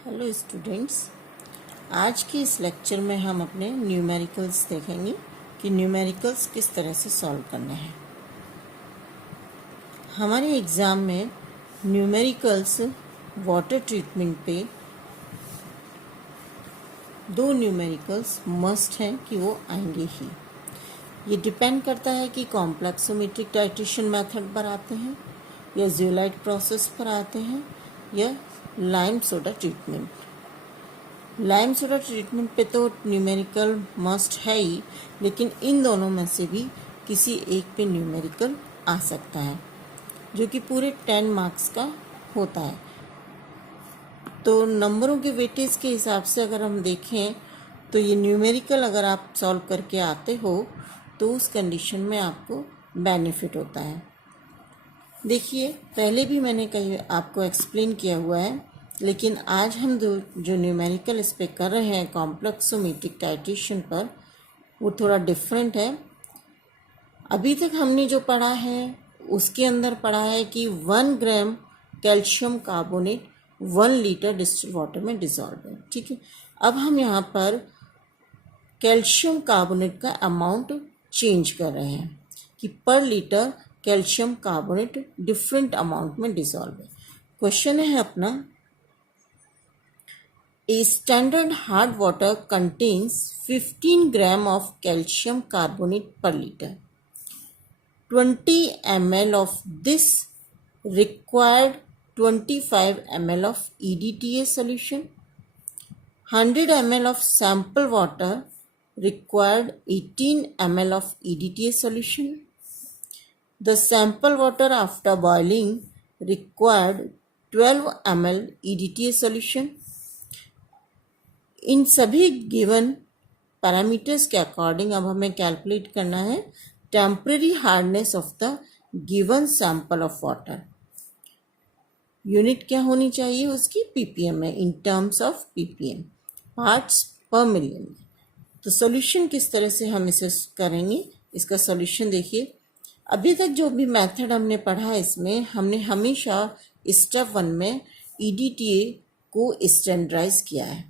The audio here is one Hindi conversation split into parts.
हेलो स्टूडेंट्स, आज के इस लेक्चर में हम अपने न्यूमेरिकल्स देखेंगे कि न्यूमेरिकल्स किस तरह से सॉल्व करने हैं। हमारे एग्ज़ाम में न्यूमेरिकल्स वाटर ट्रीटमेंट पे दो न्यूमेरिकल्स मस्ट हैं कि वो आएंगे ही। ये डिपेंड करता है कि कॉम्प्लेक्सोमेट्रिक टाइट्रेशन मेथड पर आते हैं या ज़ियोलाइट प्रोसेस पर आते हैं या lime soda treatment. Lime soda treatment पे तो न्यूमेरिकल मस्ट है ही, लेकिन इन दोनों में से भी किसी एक पे न्यूमेरिकल आ सकता है जो कि पूरे 10 मार्क्स का होता है। तो नंबरों के वेटेज के हिसाब से अगर हम देखें तो ये न्यूमेरिकल अगर आप सॉल्व करके आते हो तो उस कंडीशन में आपको बेनिफिट होता है। देखिए, पहले भी मैंने कहीं आपको एक्सप्लेन किया हुआ है, लेकिन आज हम जो न्यूमेरिकल इस पे कर रहे हैं कॉम्प्लेक्सोमेट्रिक टाइट्रेशन पर, वो थोड़ा डिफरेंट है। अभी तक हमने जो पढ़ा है उसके अंदर पढ़ा है कि 1 ग्राम calcium carbonate 1 litre distilled water में डिसॉल्व है। ठीक है, अब हम यहाँ पर कैल्शियम कार्बोनेट का अमाउंट चेंज कर रहे हैं कि पर litre calcium carbonate different amount में डिसॉल्व है। क्वेश्चन है अपना, A standard hard water contains 15 gram of calcium carbonate per liter. 20 ml of this required 25 ml of EDTA solution. 100 ml of sample water required 18 ml of EDTA solution. The sample water after boiling required 12 ml EDTA solution. इन सभी गिवन पैरामीटर्स के अकॉर्डिंग अब हमें कैलकुलेट करना है temporary hardness of the given sample of water. Unit क्या होनी चाहिए उसकी? पीपीएम में, in terms of ppm, parts पर मिलियन में। तो सॉल्यूशन किस तरह से हम इसे करेंगे, इसका सॉल्यूशन देखिए। अभी तक जो भी मेथड हमने पढ़ा है इसमें हमने हमेशा स्टेप 1 में ईडीटीए को स्टैंडर्डाइज किया है।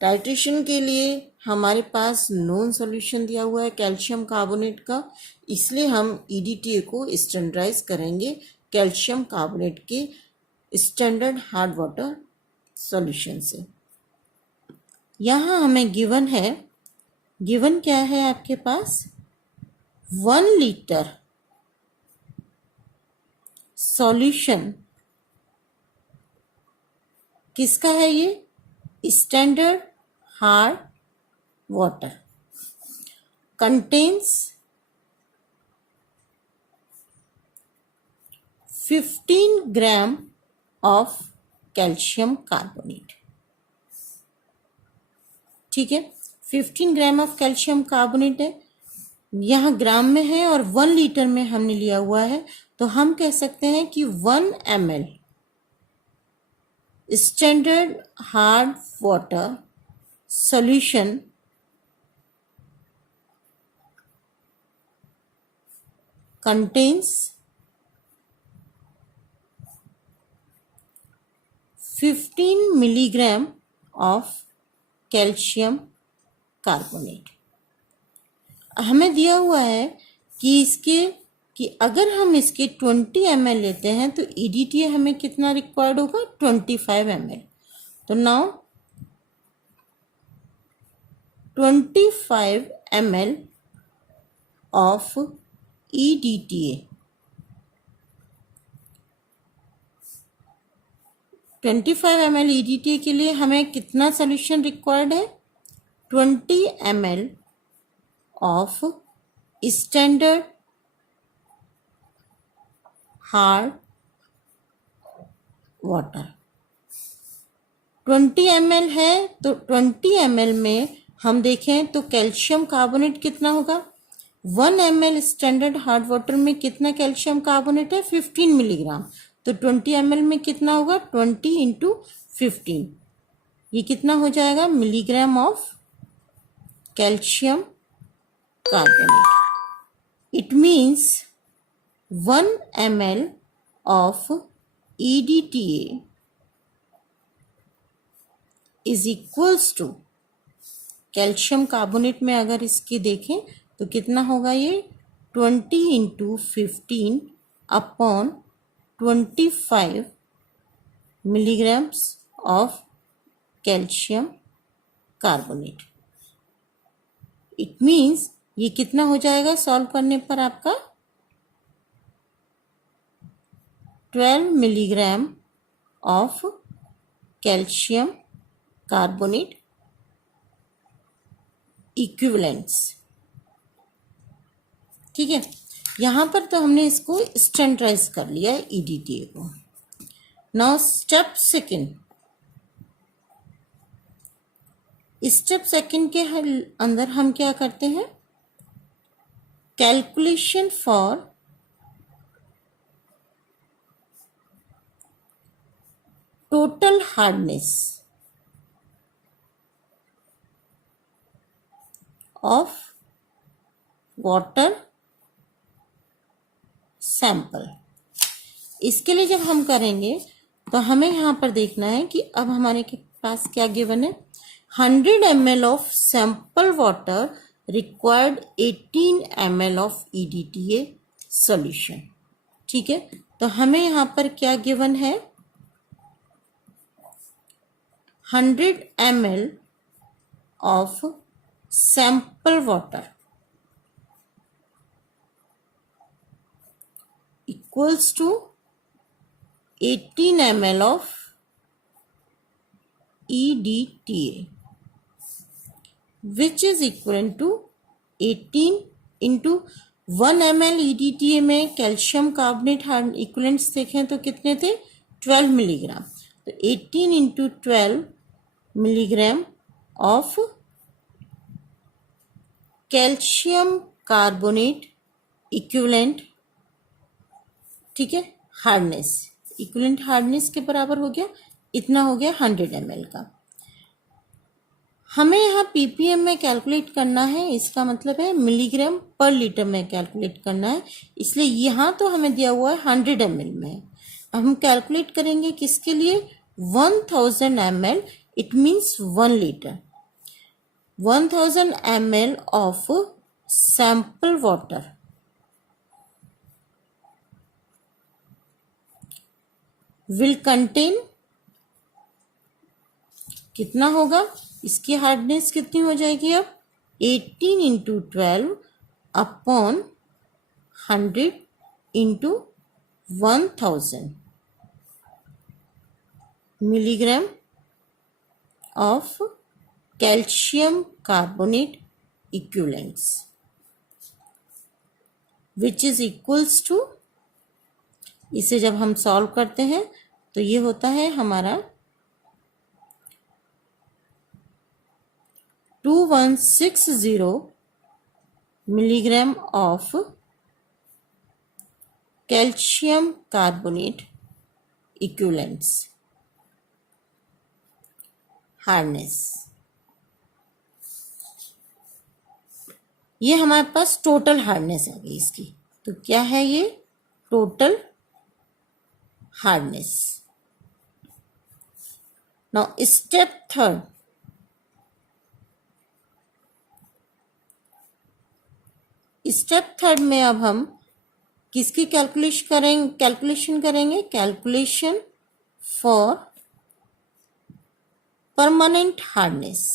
टाइट्रेशन के लिए हमारे पास नोन सॉल्यूशन दिया हुआ है कैल्शियम कार्बोनेट का, इसलिए हम ईडीटीए को स्टैंडर्डाइज करेंगे कैल्शियम कार्बोनेट के स्टैंडर्ड हार्ड वाटर सॉल्यूशन से। यहाँ हमें गिवन है, गिवन क्या है आपके पास? 1 लीटर सॉल्यूशन किसका है? ये standard hard water contains 15 gram of calcium carbonate. ठीक है, 15 ग्राम ऑफ कैल्शियम कार्बोनेट है, यहाँ ग्राम में है और 1 लीटर में हमने लिया हुआ है, तो हम कह सकते हैं कि 1 ml standard hard water solution contains 15 milligram of calcium carbonate. हमें दिया हुआ है कि अगर हम इसके 20 ml लेते हैं तो EDTA हमें कितना रिक्वायर्ड होगा? 25 ml। तो now 25 ml of EDTA, 25 ml EDTA के लिए हमें कितना सॉल्यूशन रिक्वायर्ड है? 20 ml of standard hard water. 20 ml है तो 20 ml में हम देखें तो कैल्शियम कार्बोनेट कितना होगा? 1 ml स्टैंडर्ड हार्ड वाटर में कितना कैल्शियम कार्बोनेट है? 15 मिलीग्राम। तो 20 ml में कितना होगा? 20 इंटू 15, ये कितना हो जाएगा? Milligram of calcium carbonate. It means 1 ml of EDTA is equals to, calcium carbonate में अगर इसकी देखें तो कितना होगा ये 20 into 15 upon 25 milligrams of calcium carbonate. It means ये कितना हो जाएगा सॉल्व करने पर आपका 12 milligram of calcium carbonate equivalents. ठीक है, यहां पर तो हमने इसको स्टैंडर्डाइज कर लिया है ईडीटीए को। Now step second, step second के अंदर हम क्या करते हैं, calculation for total hardness of water sample. इसके लिए जब हम करेंगे तो हमें यहां पर देखना है कि अब हमारे के पास क्या गिवन है, 100 ml of sample water required 18 ml of EDTA solution। ठीक है, तो हमें यहां पर क्या गिवन है, 100 ml of sample water equals to 18 ml of EDTA, which is equivalent to 18 into 1 ml EDTA में कैल्शियम कार्बोनेट हार्ड इक्विवेलेंट्स देखें तो कितने थे 12 मिलीग्राम, तो 18 into 12 milligram of calcium carbonate equivalent. ठीक है, हार्डनेस इक्विवेलेंट हार्डनेस के बराबर हो गया, इतना हो गया 100 ml का। हमें यहाँ ppm में कैलकुलेट करना है, इसका मतलब है मिलीग्राम पर लीटर में कैलकुलेट करना है, इसलिए यहाँ तो हमें दिया हुआ है 100 ml में। अब हम कैलकुलेट करेंगे किसके लिए, 1000 ml, it means 1 litre. 1000 ml of sample water will contain, कितना होगा, इसकी हार्डनेस कितनी हो जाएगी अब 18 into 12 upon 100 into 1000 milligram of calcium carbonate equivalents, which is equals to, इसे जब हम सॉल्व करते हैं तो ये होता है हमारा 2160 milligram of calcium carbonate equivalents hardness. ये हमारे पास टोटल हार्डनेस आ गई इसकी, तो क्या है ये total hardness. Now step third, step third में अब हम किसकी कैलकुलेशन करेंगे, calculation for permanent hardness.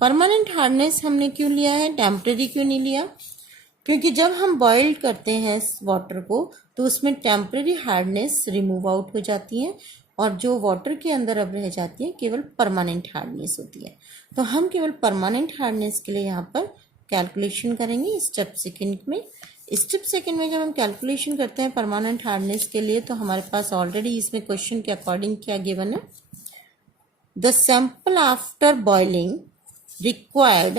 Permanent hardness हमने क्यों लिया है, टेम्परेरी क्यों नहीं लिया, क्योंकि जब हम बॉइल्ड करते हैं वाटर को तो उसमें टेम्परेरी हार्डनेस रिमूव आउट हो जाती है और जो वाटर के अंदर अब रह जाती है केवल परमानेंट हार्डनेस होती है। तो हम केवल परमानेंट हार्डनेस के लिए यहाँ पर कैलकुलेशन करेंगे स्टेप सेकंड में। स्टेप सेकंड में जब हम कैलकुलेशन करते हैं परमानेंट हार्डनेस के लिए तो हमारे पास ऑलरेडी इसमें क्वेश्चन के अकॉर्डिंग क्या गिवन है, the sample after boiling required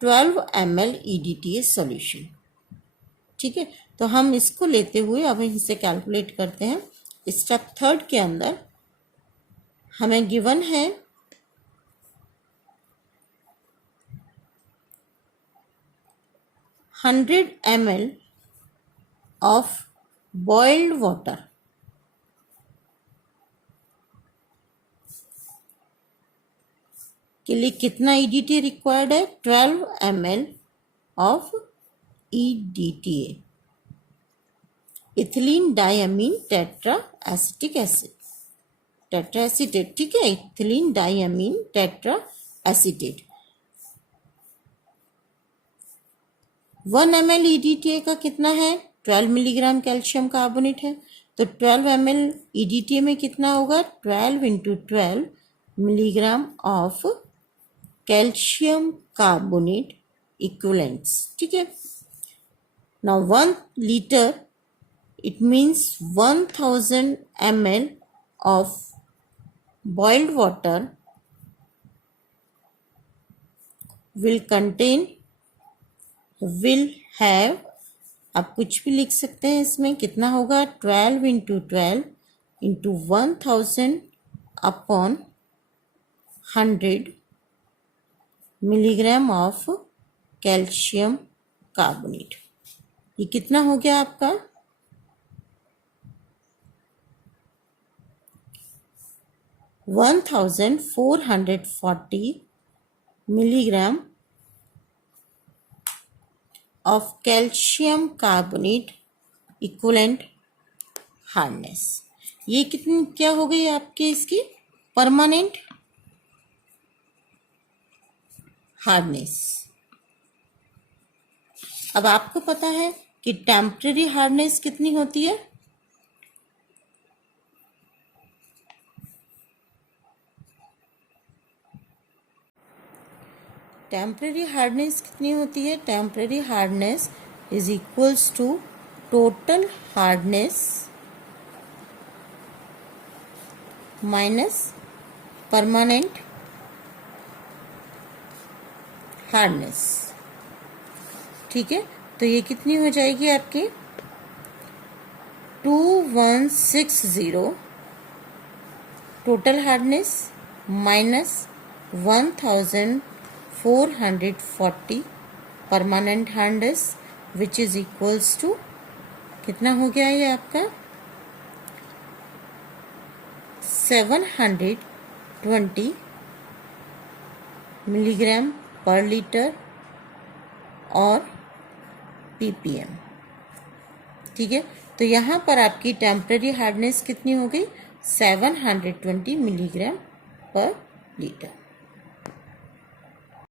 12 ml EDTA solution. ठीक है, तो हम इसको लेते हुए अब इसे कैलकुलेट करते हैं। स्टेप थर्ड के अंदर हमें गिवन है 100 ml of boiled water के लिए कितना EDTA रिक्वायर्ड है? 12 ml of EDTA, ethylene diamine tetra acetic acid, tetra acetate, ठीक है, ethylene diamine tetra acetate. 1 ml EDTA का कितना है? 12 मिलीग्राम कैल्शियम कार्बोनेट है, तो 12 ml EDTA में कितना होगा? 12 × 12 milligram of calcium carbonate equivalents, ठीक है। Now 1 litre it means 1000 ml of boiled water will have, आप कुछ भी लिख सकते हैं इसमें, कितना होगा? 12 × 12 × 1000 upon 100 milligram of calcium carbonate. ये कितना हो गया आपका? 1440 milligram of calcium carbonate equivalent hardness। ये कितनी क्या हो गई आपके इसकी परमानेंट हार्डनेस। अब आपको पता है कि टेम्परेरी हार्डनेस कितनी होती है? टेम्परेरी हार्डनेस कितनी होती है? Temporary hardness is equals to total hardness minus permanent hardness, ठीक है। तो ये कितनी हो जाएगी आपकी? 2160 total hardness minus 1440 permanent hardness, which is equals to कितना हो गया ये आपका? 720 मिलीग्राम पर लीटर और ppm, ठीक है। तो यहाँ पर आपकी टेम्परेरी हार्डनेस कितनी हो गई? 720 मिलीग्राम पर लीटर।